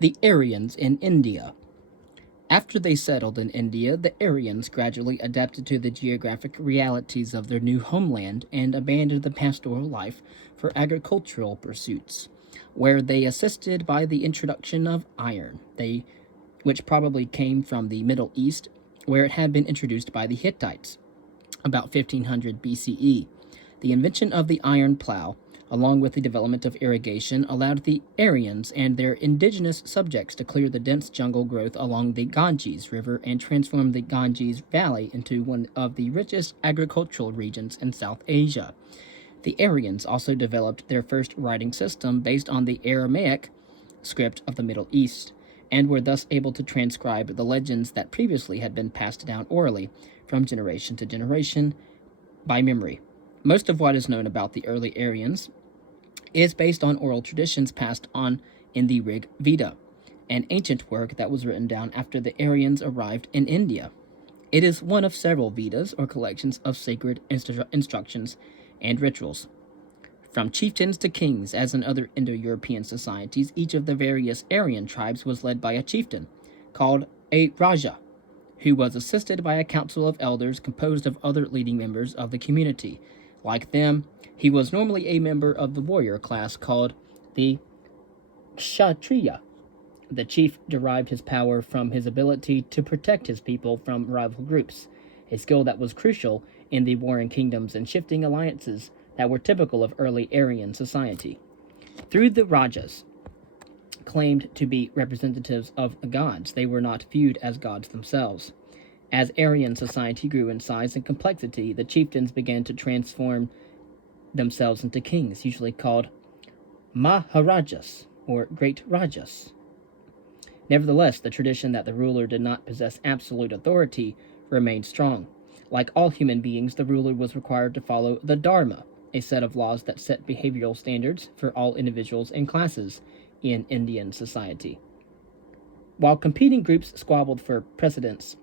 The Aryans in India. After they settled in India, the Aryans gradually adapted to the geographic realities of their new homeland and abandoned the pastoral life for agricultural pursuits, where they assisted by the introduction of iron, which probably came from the Middle East, where it had been introduced by the Hittites about 1500 BCE. The invention of the iron plow, along with the development of irrigation, allowed the Aryans and their indigenous subjects to clear the dense jungle growth along the Ganges River and transform the Ganges Valley into one of the richest agricultural regions in South Asia. The Aryans also developed their first writing system based on the Aramaic script of the Middle East, and were thus able to transcribe the legends that previously had been passed down orally from generation to generation by memory. Most of what is known about the early Aryans is based on oral traditions passed on in the Rig Veda, an ancient work that was written down after the Aryans arrived in India. It is one of several Vedas, or collections of sacred instructions and rituals. From chieftains to kings, as in other Indo-European societies, each of the various Aryan tribes was led by a chieftain, called a Raja, who was assisted by a council of elders composed of other leading members of the community. Like them, he was normally a member of the warrior class called the Kshatriya. The chief derived his power from his ability to protect his people from rival groups, a skill that was crucial in the warring kingdoms and shifting alliances that were typical of early Aryan society. Through the Rajas, claimed to be representatives of the gods, they were not viewed as gods themselves. As Aryan society grew in size and complexity, the chieftains began to transform themselves into kings, usually called Maharajas, or Great Rajas. Nevertheless, the tradition that the ruler did not possess absolute authority remained strong. Like all human beings, the ruler was required to follow the Dharma, a set of laws that set behavioral standards for all individuals and classes in Indian society. While competing groups squabbled for precedence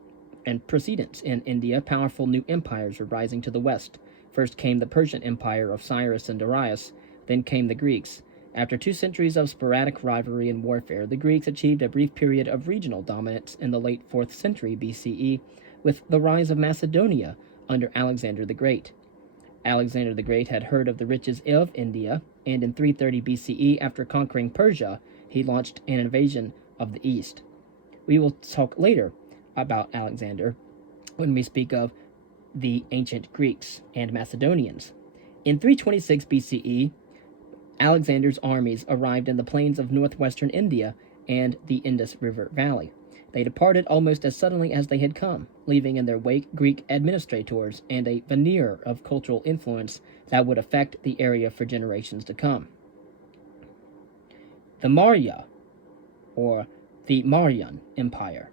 in India, powerful new empires were rising to the west. First came the Persian Empire of Cyrus and Darius, then came the Greeks. After 2 centuries of sporadic rivalry and warfare, the Greeks achieved a brief period of regional dominance in the late 4th century BCE with the rise of Macedonia under Alexander the Great. Alexander the Great had heard of the riches of India, and in 330 BCE, after conquering Persia, he launched an invasion of the East. We will talk later about Alexander when we speak of the ancient Greeks and Macedonians. In 326 BCE, Alexander's armies arrived in the plains of northwestern India and the Indus River Valley. They departed almost as suddenly as they had come, leaving in their wake Greek administrators and a veneer of cultural influence that would affect the area for generations to come. The Maurya, or the Mauryan Empire.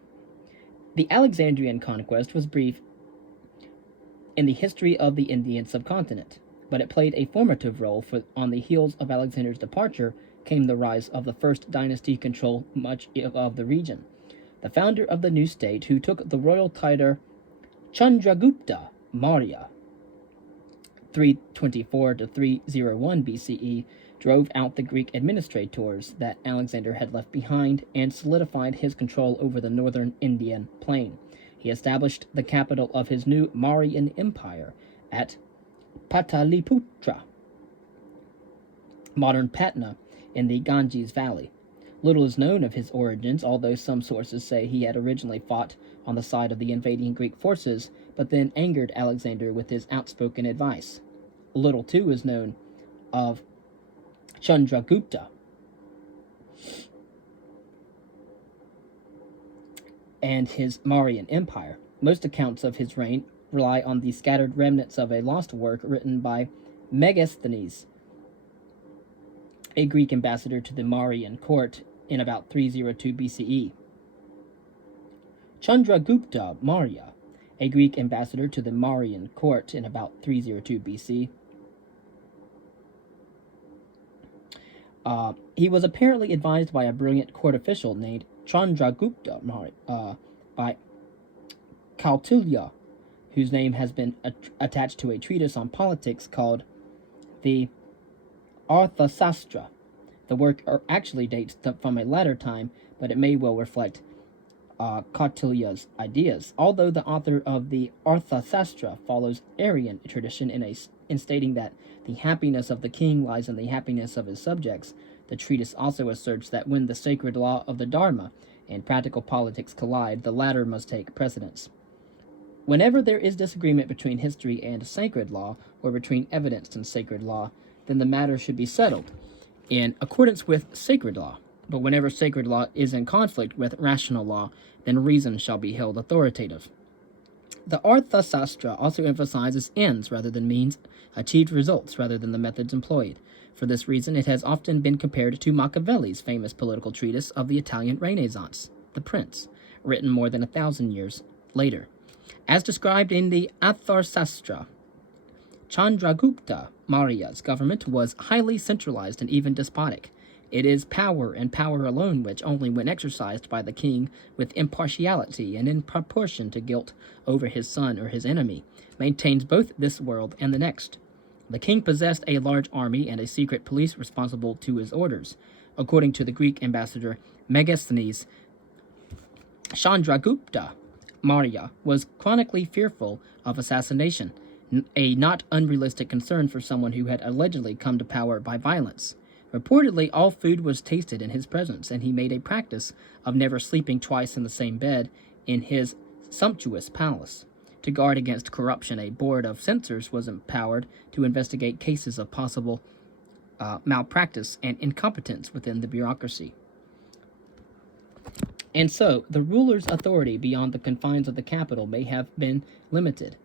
The Alexandrian conquest was brief in the history of the Indian subcontinent, but it played a formative role on the heels of Alexander's departure came the rise of the first dynasty control much of the region. The founder of the new state, who took the royal title Chandragupta Maurya, 324 to 301 BCE, drove out the Greek administrators that Alexander had left behind and solidified his control over the northern Indian plain. He established the capital of his new Mauryan Empire at Pataliputra, modern Patna, in the Ganges Valley. Little is known of his origins, although some sources say he had originally fought on the side of the invading Greek forces, but then angered Alexander with his outspoken advice. Little, too, is known of Chandragupta and his Mauryan Empire. Most accounts of his reign rely on the scattered remnants of a lost work written by Megasthenes, a Greek ambassador to the Mauryan court in about 302 BCE. Chandragupta Maurya, a Greek ambassador to the Mauryan court in about 302 BC. He was apparently advised by a brilliant court official named Chandragupta by Kautilya, whose name has been attached to a treatise on politics called the Arthasastra. The work actually dates from a later time, but it may well reflect Kautilya's ideas, although the author of the Arthasastra follows Aryan tradition in stating that the happiness of the king lies in the happiness of his subjects. The treatise also asserts that when the sacred law of the Dharma and practical politics collide, the latter must take precedence. Whenever there is disagreement between history and sacred law, or between evidence and sacred law, then the matter should be settled in accordance with sacred law. But whenever sacred law is in conflict with rational law, then reason shall be held authoritative. The Arthasastra also emphasizes ends rather than means, achieved results rather than the methods employed. For this reason, it has often been compared to Machiavelli's famous political treatise of the Italian Renaissance, The Prince, written more than 1,000 years later. As described in the Arthasastra, Chandragupta Maurya's government was highly centralized and even despotic. It is power, and power alone, which, only when exercised by the king with impartiality and in proportion to guilt over his son or his enemy, maintains both this world and the next. The king possessed a large army and a secret police responsible to his orders. According to the Greek ambassador Megasthenes, Chandragupta Maurya was chronically fearful of assassination, a not unrealistic concern for someone who had allegedly come to power by violence. Reportedly, all food was tasted in his presence, and he made a practice of never sleeping twice in the same bed in his sumptuous palace. To guard against corruption, a board of censors was empowered to investigate cases of possible malpractice and incompetence within the bureaucracy. And so, the ruler's authority beyond the confines of the capital may have been limited.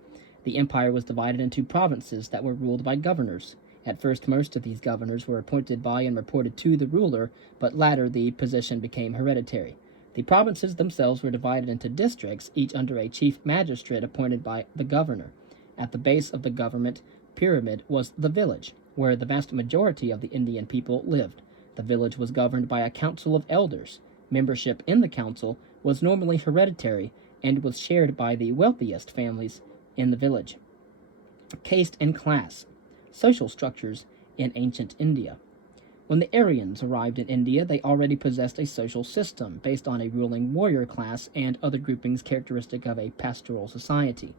The empire was divided into provinces that were ruled by governors. At first, most of these governors were appointed by and reported to the ruler, but latter the position became hereditary. The provinces themselves were divided into districts, each under a chief magistrate appointed by the governor. At the base of the government pyramid was the village, where the vast majority of the Indian people lived. The village was governed by a council of elders. Membership in the council was normally hereditary and was shared by the wealthiest families in the village. Caste and class. Social structures in ancient India. When the Aryans arrived in India, they already possessed a social system based on a ruling warrior class and other groupings characteristic of a pastoral society.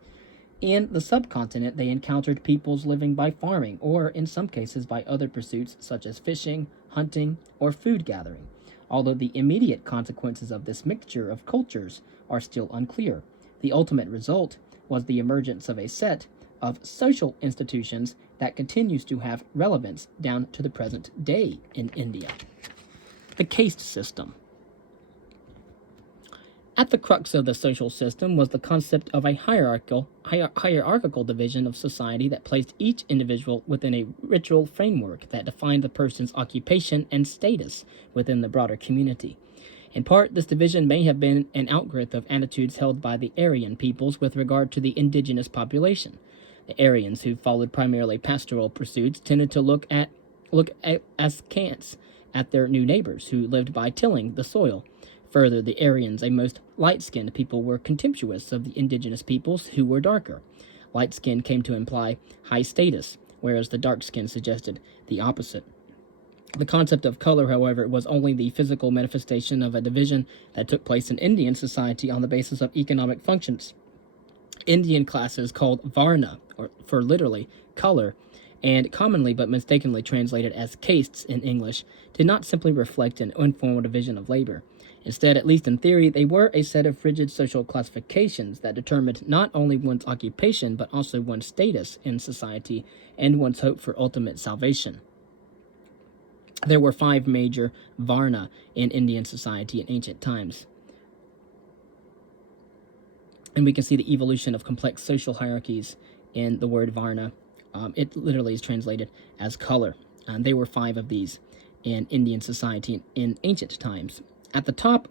In the subcontinent, they encountered peoples living by farming, or in some cases by other pursuits such as fishing, hunting, or food gathering, although the immediate consequences of this mixture of cultures are still unclear. The ultimate result was the emergence of a set of social institutions that continues to have relevance down to the present day in India. The caste system. At the crux of the social system was the concept of a hierarchical division of society that placed each individual within a ritual framework that defined the person's occupation and status within the broader community. In part, this division may have been an outgrowth of attitudes held by the Aryan peoples with regard to the indigenous population. The Aryans, who followed primarily pastoral pursuits, tended to look askance at their new neighbors, who lived by tilling the soil. Further, the Aryans, a most light-skinned people, were contemptuous of the indigenous peoples, who were darker. Light skin came to imply high status, whereas the dark skin suggested the opposite. The concept of color, however, was only the physical manifestation of a division that took place in Indian society on the basis of economic functions. Indian classes called Varna, or for literally color, and commonly but mistakenly translated as castes in English, did not simply reflect an informal division of labor. Instead, at least in theory, they were a set of rigid social classifications that determined not only one's occupation but also one's status in society and one's hope for ultimate salvation. There were 5 major Varna in Indian society in ancient times. And we can see the evolution of complex social hierarchies in the word Varna. It literally is translated as color. There were 5 of these in Indian society in ancient times. At the top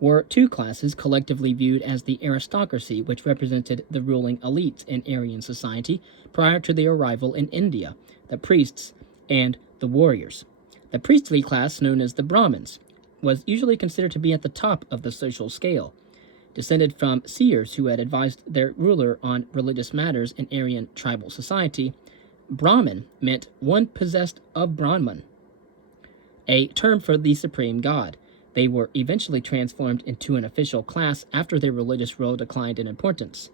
were 2 classes collectively viewed as the aristocracy, which represented the ruling elites in Aryan society prior to their arrival in India, the priests and the warriors. The priestly class, known as the Brahmins, was usually considered to be at the top of the social scale. Descended from seers who had advised their ruler on religious matters in Aryan tribal society, Brahmin meant one possessed of Brahman, a term for the supreme god. They were eventually transformed into an official class after their religious role declined in importance.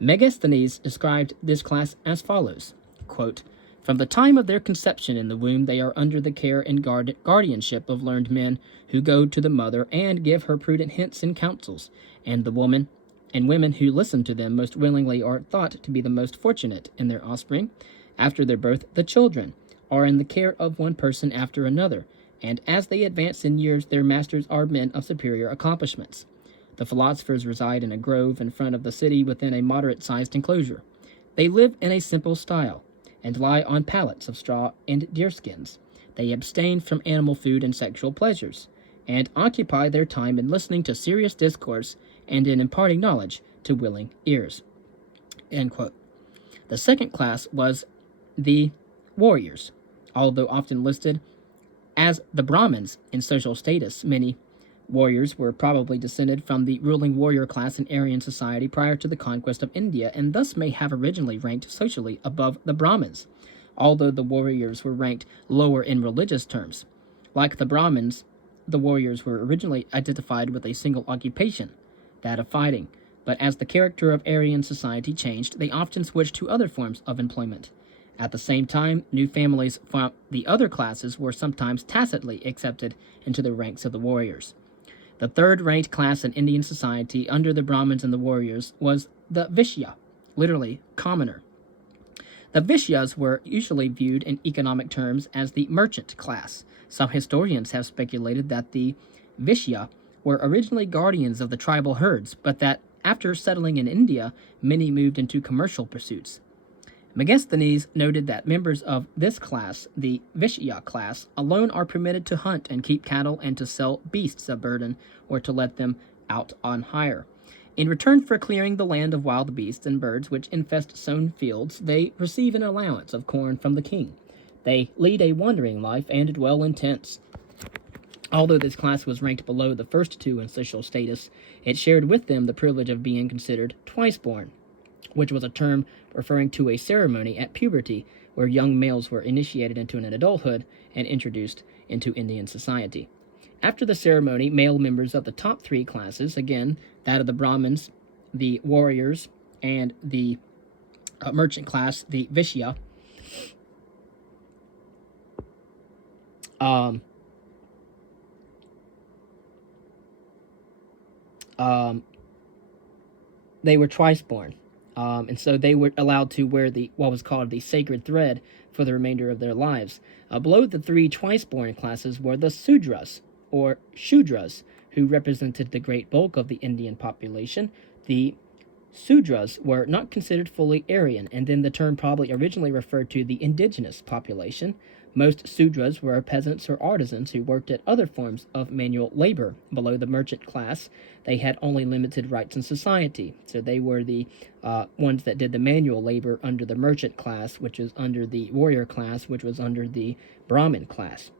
Megasthenes described this class as follows, quote, "From the time of their conception in the womb, they are under the care and guardianship of learned men who go to the mother and give her prudent hints and counsels, and the woman and women who listen to them most willingly are thought to be the most fortunate in their offspring. After their birth, the children are in the care of one person after another, and as they advance in years, their masters are men of superior accomplishments. The philosophers reside in a grove in front of the city within a moderate-sized enclosure. They live in a simple style, and lie on pallets of straw and deerskins. They abstain from animal food and sexual pleasures, and occupy their time in listening to serious discourse and in imparting knowledge to willing ears." End quote. The second class was the warriors. Although often listed as the Brahmins in social status, many warriors were probably descended from the ruling warrior class in Aryan society prior to the conquest of India, and thus may have originally ranked socially above the Brahmins, although the warriors were ranked lower in religious terms. Like the Brahmins, the warriors were originally identified with a single occupation, that of fighting, but as the character of Aryan society changed, they often switched to other forms of employment. At the same time, new families from the other classes were sometimes tacitly accepted into the ranks of the warriors. The third-ranked class in Indian society under the Brahmins and the warriors was the Vishya, literally commoner. The Vishyas were usually viewed in economic terms as the merchant class. Some historians have speculated that the Vishya were originally guardians of the tribal herds, but that after settling in India, many moved into commercial pursuits. Megasthenes noted that members of this class, the Vishya class, alone are permitted to hunt and keep cattle and to sell beasts of burden or to let them out on hire. In return for clearing the land of wild beasts and birds which infest sown fields, they receive an allowance of corn from the king. They lead a wandering life and dwell in tents. Although this class was ranked below the first two in social status, it shared with them the privilege of being considered twice-born, which was a term referring to a ceremony at puberty where young males were initiated into an adulthood and introduced into Indian society. After the ceremony, male members of the top three classes, again, that of the Brahmins, the warriors, and the merchant class, the Vishya, they were twice-born. And so they were allowed to wear what was called the sacred thread for the remainder of their lives. Below the three twice-born classes were the Sudras, or Shudras, who represented the great bulk of the Indian population. The Sudras were not considered fully Aryan, and then the term probably originally referred to the indigenous population. Most Sudras were peasants or artisans who worked at other forms of manual labor. Below the merchant class, they had only limited rights in society. So they were the ones that did the manual labor under the merchant class, which was under the warrior class, which was under the Brahmin class.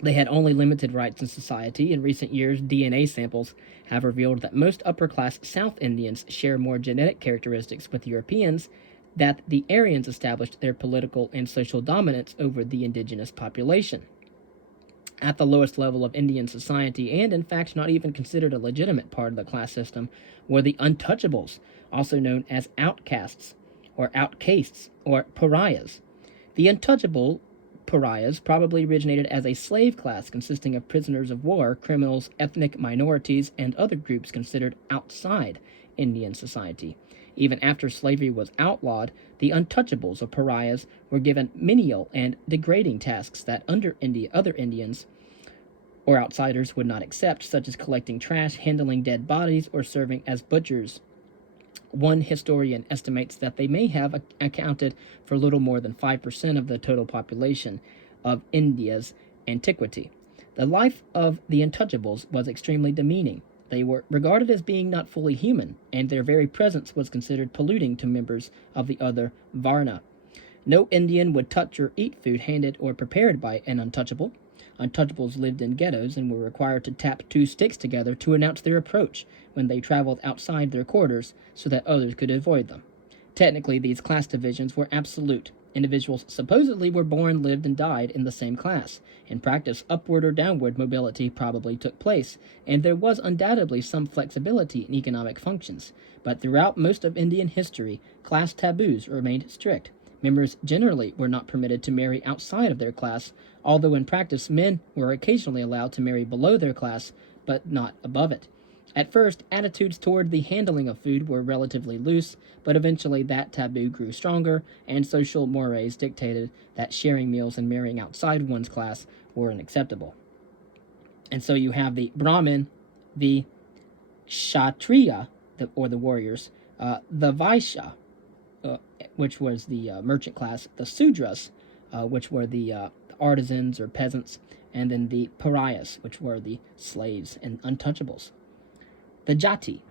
They had only limited rights in society. In recent years, DNA samples have revealed that most upper-class South Indians share more genetic characteristics with Europeans, that the Aryans established their political and social dominance over the indigenous population. At the lowest level of Indian society, and in fact not even considered a legitimate part of the class system, were the untouchables, also known as outcasts, or outcastes, or pariahs. The untouchable pariahs probably originated as a slave class consisting of prisoners of war, criminals, ethnic minorities, and other groups considered outside Indian society. Even after slavery was outlawed, the untouchables, or pariahs, were given menial and degrading tasks that other Indians or outsiders would not accept, such as collecting trash, handling dead bodies, or serving as butchers. One historian estimates that they may have accounted for little more than 5% of the total population of India's Antiquity. The life of the untouchables was extremely demeaning. They were regarded as being not fully human, and their very presence was considered polluting to members of the other Varna. No Indian would touch or eat food handed or prepared by an untouchable. Untouchables lived in ghettos and were required to tap two sticks together to announce their approach when they traveled outside their quarters so that others could avoid them. Technically, these class divisions were absolute, Individuals supposedly were born, lived, and died in the same class. In practice, upward or downward mobility probably took place, and there was undoubtedly some flexibility in economic functions. But throughout most of Indian history, class taboos remained strict. Members generally were not permitted to marry outside of their class, although in practice men were occasionally allowed to marry below their class, but not above it. At first, attitudes toward the handling of food were relatively loose, but eventually that taboo grew stronger, and social mores dictated that sharing meals and marrying outside one's class were unacceptable. And so you have the Brahmin, the Kshatriya, or the warriors, the Vaishya, which was the merchant class, the Sudras, which were the artisans or peasants, and then the Pariahs, which were the slaves and untouchables. The Jati.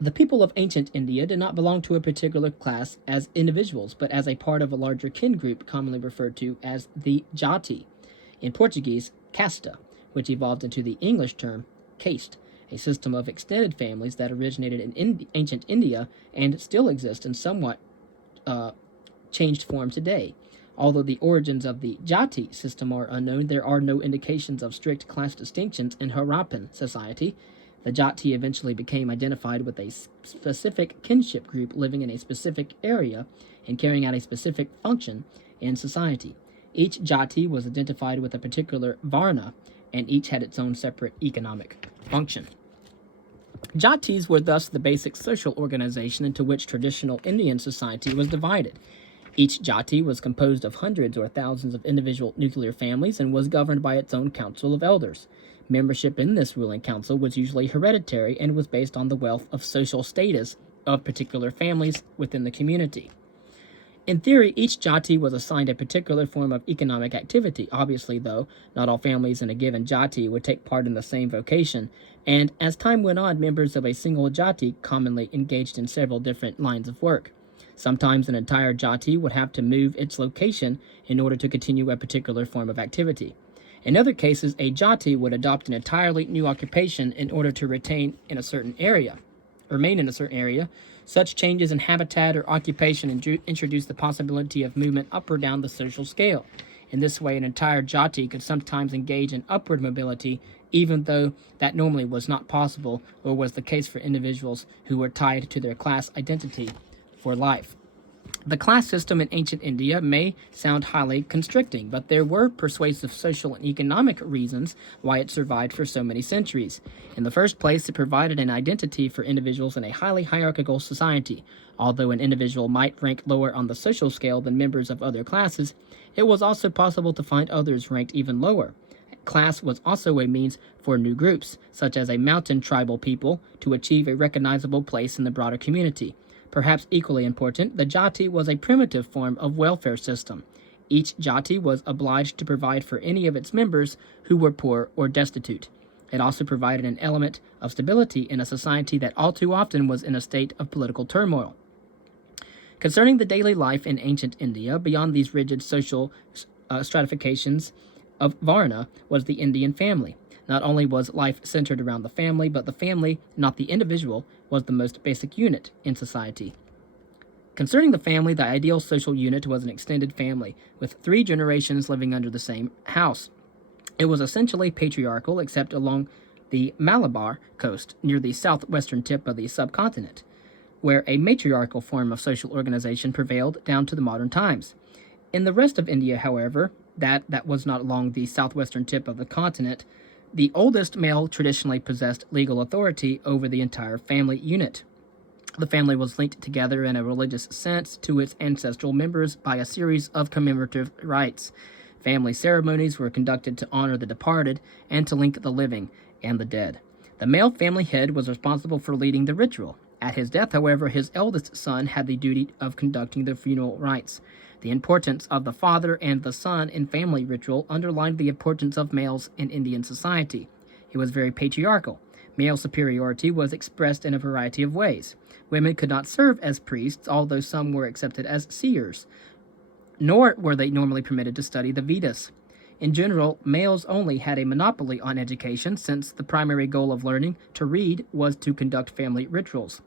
The people of ancient India did not belong to a particular class as individuals, but as a part of a larger kin group commonly referred to as the Jati. In Portuguese, casta, which evolved into the English term caste, a system of extended families that originated in ancient India and still exist in somewhat changed form today. Although the origins of the Jati system are unknown, there are no indications of strict class distinctions in Harappan society. The Jati eventually became identified with a specific kinship group living in a specific area and carrying out a specific function in society. Each Jati was identified with a particular Varna, and each had its own separate economic function. Jatis were thus the basic social organization into which traditional Indian society was divided. Each Jati was composed of hundreds or thousands of individual nuclear families and was governed by its own council of elders. Membership in this ruling council was usually hereditary and was based on the wealth of social status of particular families within the community. In theory, each Jati was assigned a particular form of economic activity. Obviously, though, not all families in a given Jati would take part in the same vocation, and as time went on, members of a single Jati commonly engaged in several different lines of work. Sometimes an entire Jati would have to move its location in order to continue a particular form of activity. In other cases, a Jati would adopt an entirely new occupation in order to remain in a certain area. Such changes in habitat or occupation introduce the possibility of movement up or down the social scale. In this way, an entire Jati could sometimes engage in upward mobility, even though that normally was not possible or was the case for individuals who were tied to their class identity for life. The class system in ancient India may sound highly constricting, but there were persuasive social and economic reasons why it survived for so many centuries. In the first place, it provided an identity for individuals in a highly hierarchical society. Although an individual might rank lower on the social scale than members of other classes, it was also possible to find others ranked even lower. Class was also a means for new groups, such as a mountain tribal people, to achieve a recognizable place in the broader community. Perhaps equally important, the Jati was a primitive form of welfare system. Each Jati was obliged to provide for any of its members who were poor or destitute. It also provided an element of stability in a society that all too often was in a state of political turmoil. Concerning the daily life in ancient India, beyond these rigid social stratifications of Varna was the Indian family. Not only was life centered around the family, but the family, not the individual, was the most basic unit in society. Concerning the family, the ideal social unit was an extended family, with 3 generations living under the same house. It was essentially patriarchal, except along the Malabar coast, near the southwestern tip of the subcontinent, where a matriarchal form of social organization prevailed down to the modern times. In the rest of India, however, that was not along the southwestern tip of the continent, the oldest male traditionally possessed legal authority over the entire family unit. The family was linked together in a religious sense to its ancestral members by a series of commemorative rites. Family ceremonies were conducted to honor the departed and to link the living and the dead. The male family head was responsible for leading the ritual. At his death, however, his eldest son had the duty of conducting the funeral rites. The importance of the father and the son in family ritual underlined the importance of males in Indian society. It was very patriarchal. Male superiority was expressed in a variety of ways. Women could not serve as priests, although some were accepted as seers, nor were they normally permitted to study the Vedas. In general, males only had a monopoly on education, since the primary goal of learning to read was to conduct family rituals.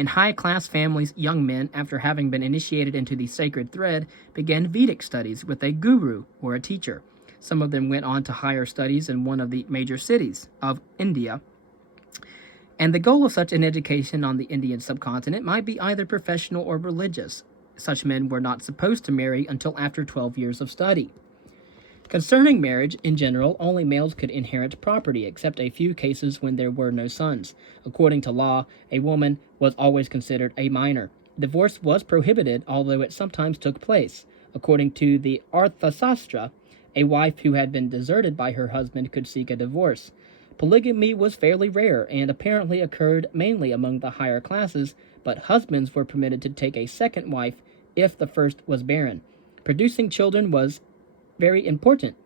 In high-class families, young men, after having been initiated into the sacred thread, began Vedic studies with a guru or a teacher. Some of them went on to higher studies in one of the major cities of India. And the goal of such an education on the Indian subcontinent might be either professional or religious. Such men were not supposed to marry until after 12 years of study. Concerning marriage, in general, only males could inherit property, except a few cases when there were no sons. According to law, a woman was always considered a minor. Divorce was prohibited, although it sometimes took place. According to the Arthasastra, a wife who had been deserted by her husband could seek a divorce. Polygamy was fairly rare and apparently occurred mainly among the higher classes, but husbands were permitted to take a second wife if the first was barren. Producing children was very important,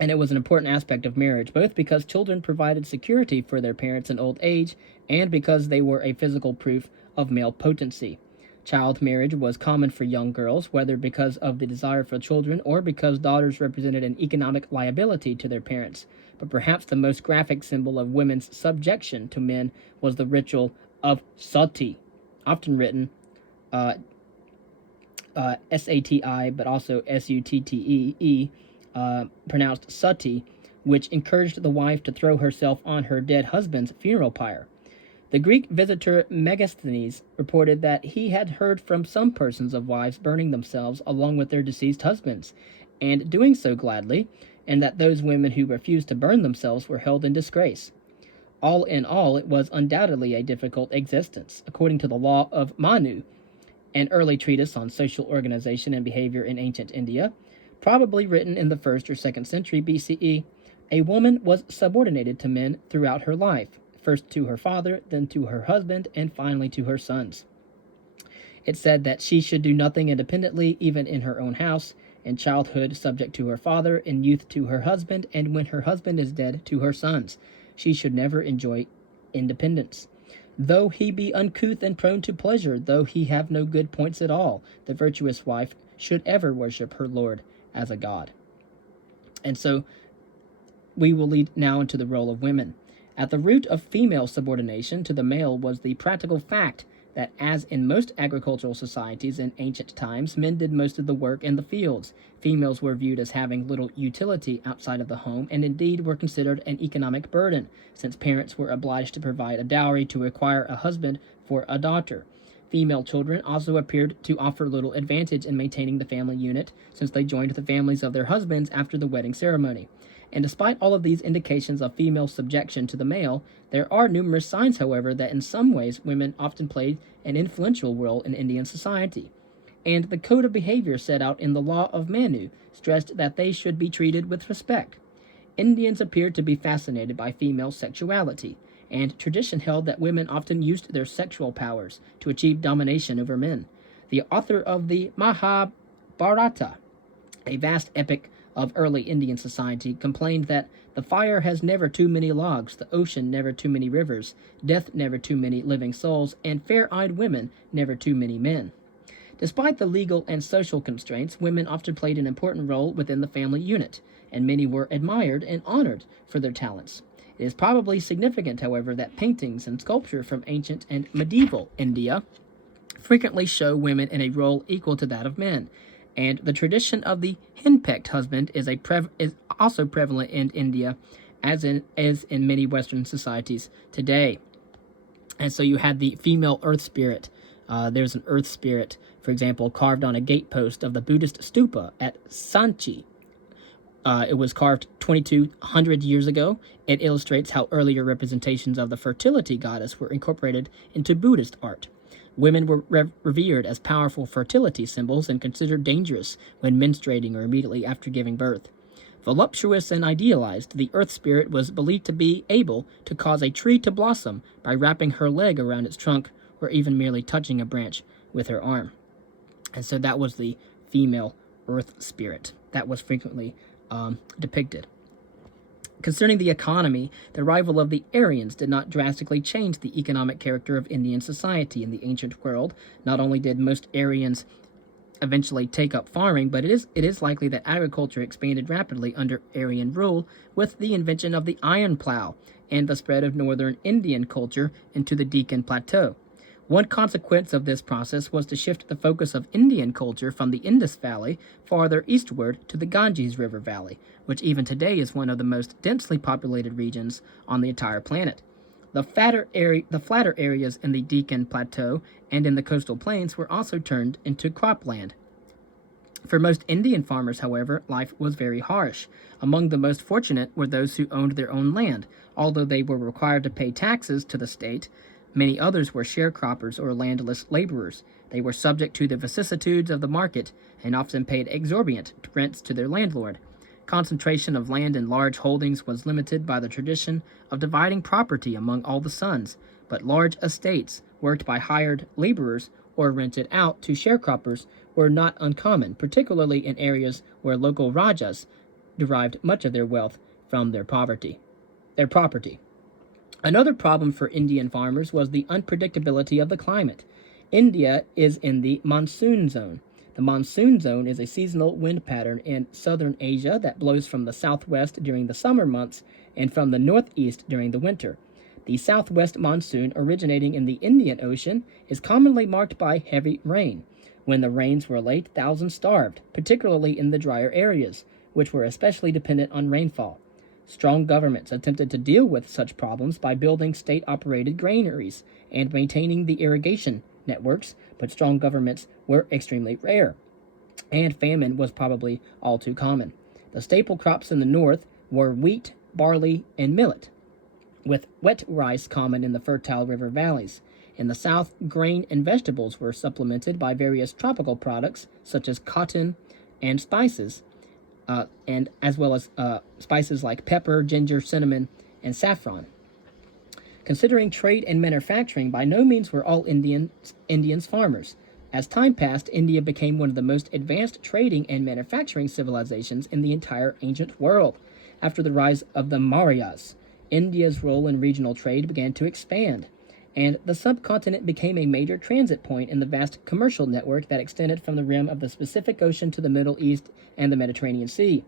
and it was an important aspect of marriage, both because children provided security for their parents in old age and because they were a physical proof of male potency. Child marriage was common for young girls, whether because of the desire for children or because daughters represented an economic liability to their parents. But perhaps the most graphic symbol of women's subjection to men was the ritual of sati, often written S-A-T-I, but also S-U-T-T-E-E, pronounced sati, which encouraged the wife to throw herself on her dead husband's funeral pyre. The Greek visitor Megasthenes reported that he had heard from some persons of wives burning themselves along with their deceased husbands, and doing so gladly, and that those women who refused to burn themselves were held in disgrace. All in all, it was undoubtedly a difficult existence. According to the law of Manu, an early treatise on social organization and behavior in ancient India, probably written in the 1st or 2nd century BCE, a woman was subordinated to men throughout her life, first to her father, then to her husband, and finally to her sons. It said that she should do nothing independently, even in her own house, in childhood subject to her father, in youth to her husband, and when her husband is dead to her sons. She should never enjoy independence. Though he be uncouth and prone to pleasure, though he have no good points at all, the virtuous wife should ever worship her lord as a god. And so we will lead now into the role of women. At the root of female subordination to the male was the practical fact that, as in most agricultural societies in ancient times, men did most of the work in the fields. Females were viewed as having little utility outside of the home, and indeed were considered an economic burden, since parents were obliged to provide a dowry to acquire a husband for a daughter. Female children also appeared to offer little advantage in maintaining the family unit, since they joined the families of their husbands after the wedding ceremony. And despite all of these indications of female subjection to the male, there are numerous signs, however, that in some ways women often played an influential role in Indian society. And the code of behavior set out in the law of Manu stressed that they should be treated with respect. Indians appeared to be fascinated by female sexuality, and tradition held that women often used their sexual powers to achieve domination over men. The author of the Mahabharata, a vast epic of early Indian society, complained that the fire has never too many logs, the ocean never too many rivers, death never too many living souls, and fair-eyed women never too many men. Despite the legal and social constraints, women often played an important role within the family unit, and many were admired and honored for their talents. It is probably significant, however, that paintings and sculpture from ancient and medieval India frequently show women in a role equal to that of men, and the tradition of the henpecked husband is also prevalent in India, as in many Western societies today. And so you had the female earth spirit. There's an earth spirit, for example, carved on a gatepost of the Buddhist stupa at Sanchi. It was carved 2,200 years ago. It illustrates how earlier representations of the fertility goddess were incorporated into Buddhist art. Women were revered as powerful fertility symbols and considered dangerous when menstruating or immediately after giving birth. Voluptuous and idealized, the earth spirit was believed to be able to cause a tree to blossom by wrapping her leg around its trunk or even merely touching a branch with her arm. And so that was the female earth spirit that was frequently depicted. Concerning the economy, the arrival of the Aryans did not drastically change the economic character of Indian society in the ancient world. Not only did most Aryans eventually take up farming, but it is likely that agriculture expanded rapidly under Aryan rule with the invention of the iron plow and the spread of northern Indian culture into the Deccan Plateau. One consequence of this process was to shift the focus of Indian culture from the Indus Valley farther eastward to the Ganges River Valley, which even today is one of the most densely populated regions on the entire planet. The flatter areas in the Deccan Plateau and in the coastal plains were also turned into cropland. For most Indian farmers, however, life was very harsh. Among the most fortunate were those who owned their own land. Although they were required to pay taxes to the state, many others were sharecroppers or landless laborers. They were subject to the vicissitudes of the market and often paid exorbitant rents to their landlord. Concentration of land in large holdings was limited by the tradition of dividing property among all the sons, but large estates, worked by hired laborers or rented out to sharecroppers, were not uncommon, particularly in areas where local rajas derived much of their wealth from their property. Another problem for Indian farmers was the unpredictability of the climate. India is in the monsoon zone. The monsoon zone is a seasonal wind pattern in southern Asia that blows from the southwest during the summer months and from the northeast during the winter. The southwest monsoon, originating in the Indian Ocean, is commonly marked by heavy rain. When the rains were late, thousands starved, particularly in the drier areas, which were especially dependent on rainfall. Strong governments attempted to deal with such problems by building state-operated granaries and maintaining the irrigation networks, but strong governments were extremely rare, and famine was probably all too common. The staple crops in the north were wheat, barley, and millet, with wet rice common in the fertile river valleys. In the south, grain and vegetables were supplemented by various tropical products such as cotton and spices, and as well as spices like pepper, ginger, cinnamon, and saffron. Considering trade and manufacturing, by no means were all Indians farmers. As time passed, India became one of the most advanced trading and manufacturing civilizations in the entire ancient world. After the rise of the Mauryas, India's role in regional trade began to expand, and the subcontinent became a major transit point in the vast commercial network that extended from the rim of the Pacific Ocean to the Middle East and the Mediterranean Sea.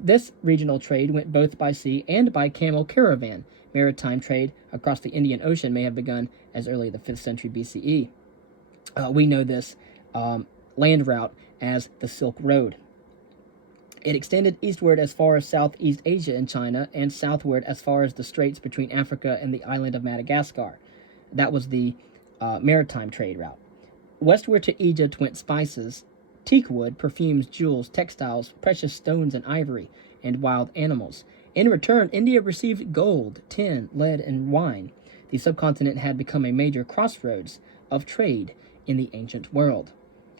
This regional trade went both by sea and by camel caravan. Maritime trade across the Indian Ocean may have begun as early as the 5th century BCE. We know this land route as the Silk Road. It extended eastward as far as Southeast Asia and China, and southward as far as the straits between Africa and the island of Madagascar. That was the maritime trade route. Westward to Egypt went spices, teak wood, perfumes, jewels, textiles, precious stones and ivory, and wild animals. In return, India received gold, tin, lead, and wine. The subcontinent had become a major crossroads of trade in the ancient world.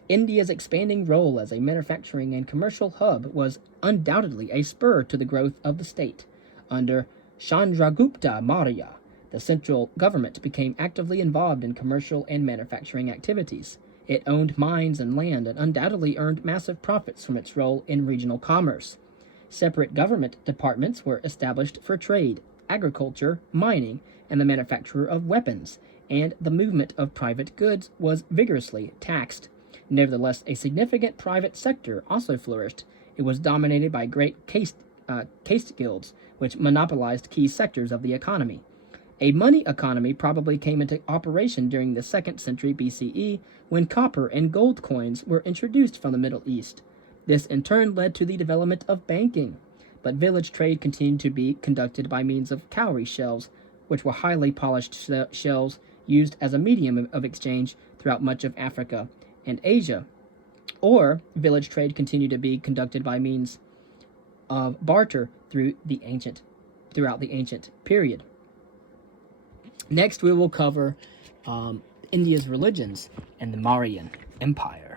India's expanding role as a manufacturing and commercial hub was undoubtedly a spur to the growth of the state. Under Chandragupta Maurya, the central government became actively involved in commercial and manufacturing activities. It owned mines and land and undoubtedly earned massive profits from its role in regional commerce. Separate government departments were established for trade, agriculture, mining, and the manufacture of weapons, and the movement of private goods was vigorously taxed. Nevertheless, a significant private sector also flourished. It was dominated by great caste guilds, which monopolized key sectors of the economy. A money economy probably came into operation during the 2nd century BCE, when copper and gold coins were introduced from the Middle East. This in turn led to the development of banking, but village trade continued to be conducted by means of cowrie shells, which were highly polished shells used as a medium of exchange throughout much of Africa and Asia. Or village trade continued to be conducted by means of barter throughout the ancient period. Next, we will cover India's religions and the Mauryan Empire.